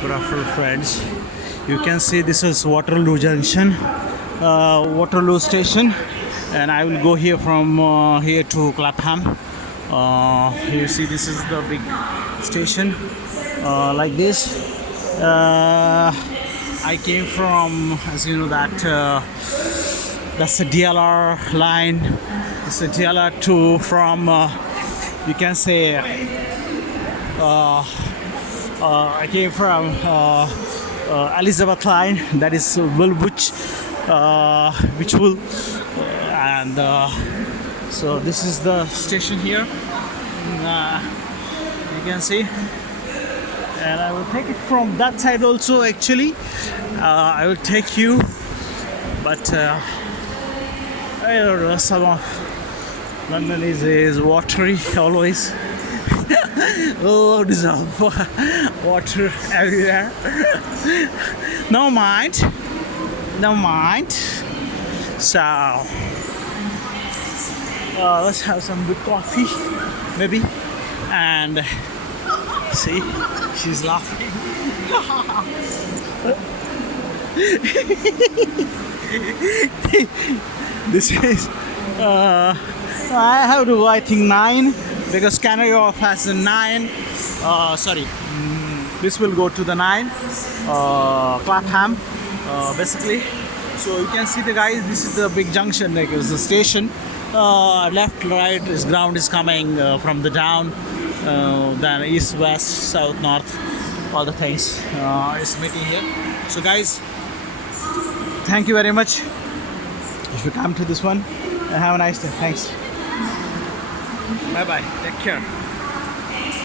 Good afternoon, friends. You can see this is Waterloo Junction, Waterloo Station, and I will go here from here to Clapham. You see, this is the big station, like this. I came from, as you know, that's the DLR line. It's the DLR 2 from, you can say. I came from Elizabeth line, that is Woolwich, will, and so this is the station here. You can see, and I will take it from that side also. Actually, I will take you, but I don't know. Some of London is watery always. Oh, there's water everywhere. No mind. So let's have some good coffee, maybe. And see, she's laughing. This is I have to go, I think 9, because Canary Wharf has a 9. This will go to the 9 Clapham, basically. So you can see the guys, this is the big junction, like it's the station. Left, right, this ground is coming from the down, then east, west, south, north, all the things is meeting here. So guys, thank you very much if you come to this one, and have a nice day. Thanks. Bye bye, take care.